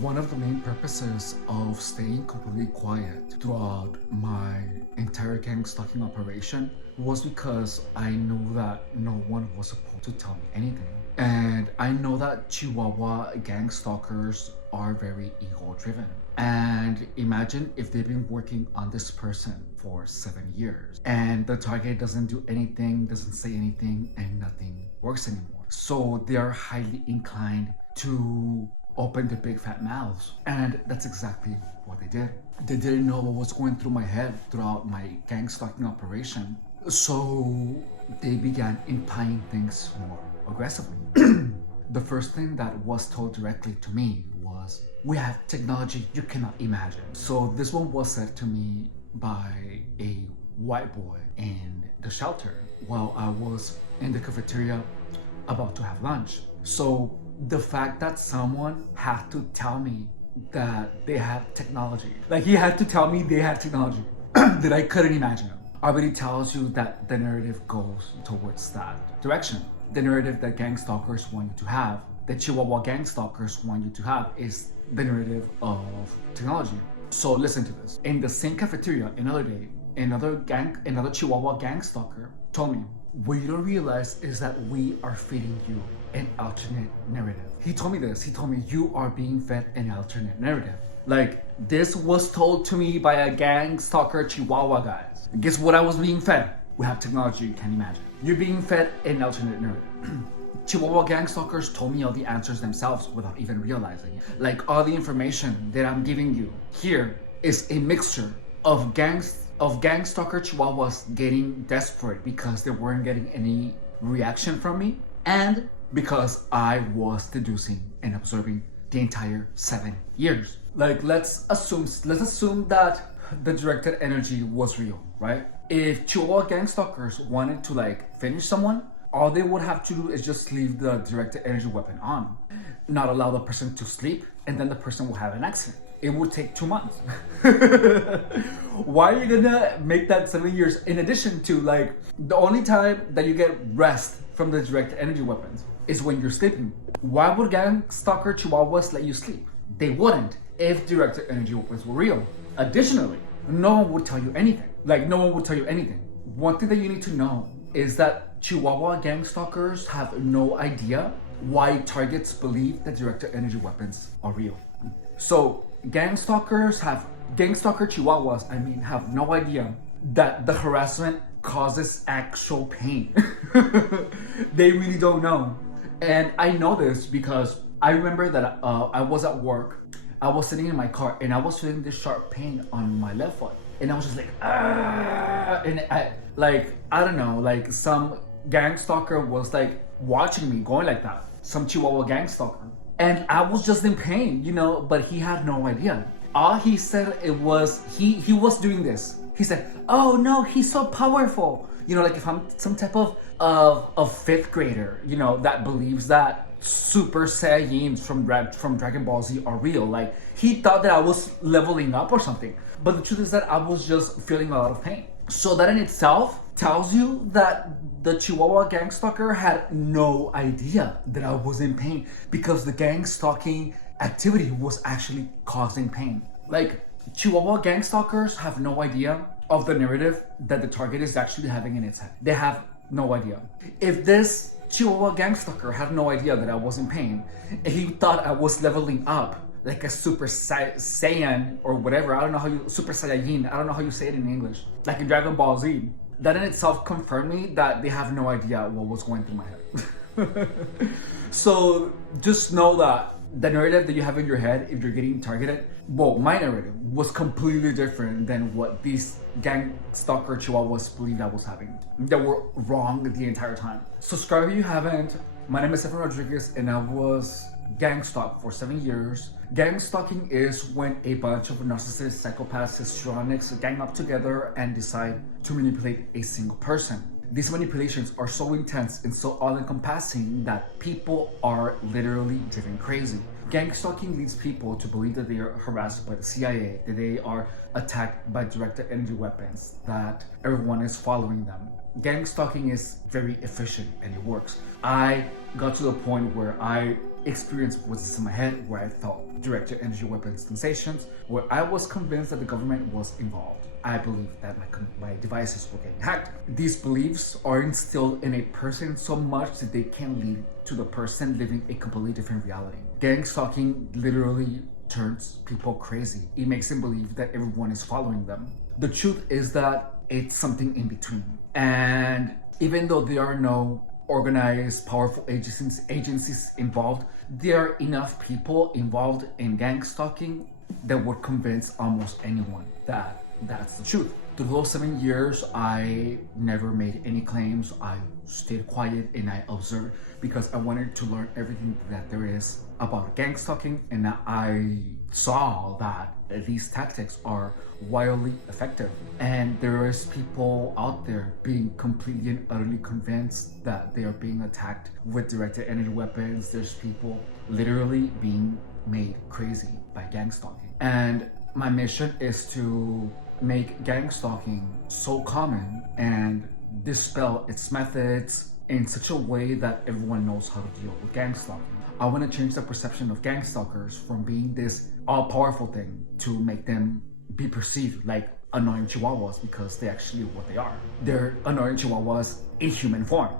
One of the main purposes of staying completely quiet throughout my entire gang stalking operation was because I knew that no one was supposed to tell me anything. And I know that Chihuahua gang stalkers are very ego driven. And imagine if they've been working on this person for 7 years and the target doesn't do anything, doesn't say anything, and nothing works anymore. So they are highly inclined to open their big fat mouths. And that's exactly what they did. They didn't know what was going through my head throughout my gang stalking operation. So they began implying things more aggressively. The first thing that was told directly to me was, "We have technology you cannot imagine." So this one was said to me by a white boy in the shelter while I was in the cafeteria about to have lunch. So the fact that someone had to tell me that they have technology, like he had to tell me they had technology that I couldn't imagine, already tells you that the narrative goes towards that direction. The narrative that gang stalkers want you to have, that Chihuahua gang stalkers want you to have, is the narrative of technology. So listen to this. In the same cafeteria, another day, another Chihuahua gang stalker told me, "What you don't realize is that we are feeding you an alternate narrative." He told me this. He told me, "You are being fed an alternate narrative." Like, this was told to me by a gang stalker Chihuahua, guys. Guess what I was being fed? We have technology you can't imagine. You're being fed an alternate narrative. Chihuahua gang stalkers told me all the answers themselves without even realizing it. Like, all the information that I'm giving you here is a mixture of gang stalker Chihuahuas getting desperate because they weren't getting any reaction from me, and because I was deducing and observing the entire 7 years. Like, let's assume that the directed energy was real, right? If Chihuahua gang stalkers wanted to finish someone, all they would have to do is just leave the directed energy weapon on, not allow the person to sleep, and then the person will have an accident. It would take 2 months. Why are you gonna make that 7 years? In addition to, the only time that you get rest from the directed energy weapons is when you're sleeping. Why would gang stalker Chihuahuas let you sleep? They wouldn't if directed energy weapons were real. Additionally, no one would tell you anything. One thing that you need to know is that Chihuahua gang stalkers have no idea why targets believe that directed energy weapons are real. So gang stalker Chihuahuas, have no idea that the harassment causes actual pain. They really don't know. And I know this because I remember that I was at work. I was sitting in my car and I was feeling this sharp pain on my left foot. And I was just like, ah! And I don't know, some gang stalker was watching me going like that. Some Chihuahua gang stalker. And I was just in pain, but he had no idea. All he said was, he was doing this. He said, "Oh no, he's so powerful." If I'm some type of fifth grader, that believes that Super Saiyans from Dragon Ball Z are real. He thought that I was leveling up or something. But the truth is that I was just feeling a lot of pain. So that in itself tells you that the Chihuahua gang stalker had no idea that I was in pain, because the gang stalking activity was actually causing pain. Chihuahua gang stalkers have no idea of the narrative that the target is actually having in its head. They have no idea. If this Chihuahua gang stalker had no idea that I was in pain, he thought I was leveling up like a Super Saiyan or whatever. Super Saiyajin, I don't know how you say it in English. Like in Dragon Ball Z. That in itself confirmed me that they have no idea what was going through my head. So just know that the narrative that you have in your head, if you're getting targeted, my narrative was completely different than what these gang stalker Chihuahuas believed I was having. They were wrong the entire time. Subscribe if you haven't. My name is Stefan Rodriguez, and I was gang stalked for 7 years. Gang stalking is when a bunch of narcissists, psychopaths, histrionics gang up together and decide to manipulate a single person. These manipulations are so intense and so all-encompassing that people are literally driven crazy. Gang stalking leads people to believe that they are harassed by the CIA, that they are attacked by directed energy weapons, that everyone is following them. Gang stalking is very efficient and it works. I got to the point where I experienced voices in my head, where I felt directed energy weapons sensations, where I was convinced that the government was involved. I believe that my devices were getting hacked. These beliefs are instilled in a person so much that they can lead to the person living a completely different reality. Gang stalking literally turns people crazy. It makes them believe that everyone is following them. The truth is that it's something in between. And even though there are no organized, powerful agencies involved, there are enough people involved in gang stalking that would convince almost anyone that that's the truth. Through those 7 years, I never made any claims. I stayed quiet and I observed because I wanted to learn everything that there is about gang stalking, and I saw that these tactics are wildly effective. And there is people out there being completely and utterly convinced that they are being attacked with directed energy weapons. There's people literally being made crazy by gang stalking. And my mission is to make gang stalking so common and dispel its methods in such a way that everyone knows how to deal with gang stalking. I want to change the perception of gang stalkers from being this all-powerful thing to make them be perceived like annoying chihuahuas, because they actually what they are. They're annoying chihuahuas in human form.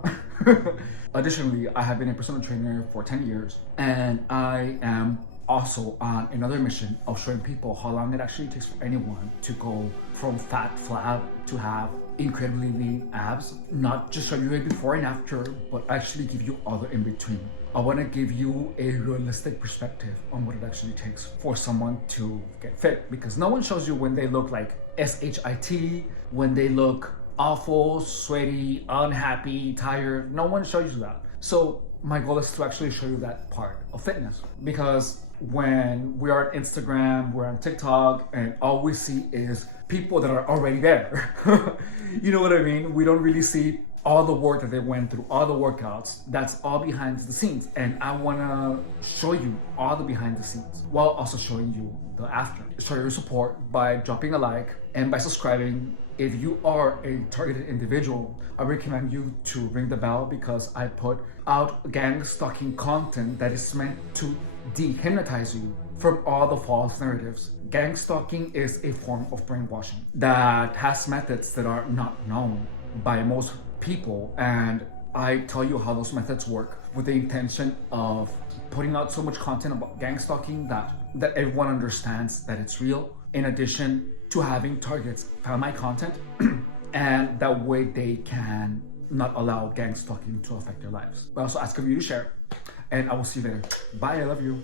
Additionally, I have been a personal trainer for 10 years, and I am also on another mission of showing people how long it actually takes for anyone to go from fat flab to have incredibly lean abs. Not just show you a before and after, but actually give you all the in between. I want to give you a realistic perspective on what it actually takes for someone to get fit, because no one shows you when they look like SHIT, when they look awful, sweaty, unhappy, tired. No one shows you that. So my goal is to actually show you that part of fitness, because when we are on Instagram, we're on TikTok, and all we see is people that are already there. You know what I mean? We don't really see all the work that they went through, all the workouts. That's all behind the scenes. And I wanna show you all the behind the scenes while also showing you the after. Show your support by dropping a like and by subscribing. If you are a targeted individual, I recommend you to ring the bell, because I put out gang stalking content that is meant to dehypnotize you from all the false narratives. Gang stalking is a form of brainwashing that has methods that are not known by most people, and I tell you how those methods work with the intention of putting out so much content about gang stalking that everyone understands that it's real, in addition to having targets find my content and that way they can not allow gang stalking to affect their lives. I also ask of you to share, and I will see you later. Bye, I love you.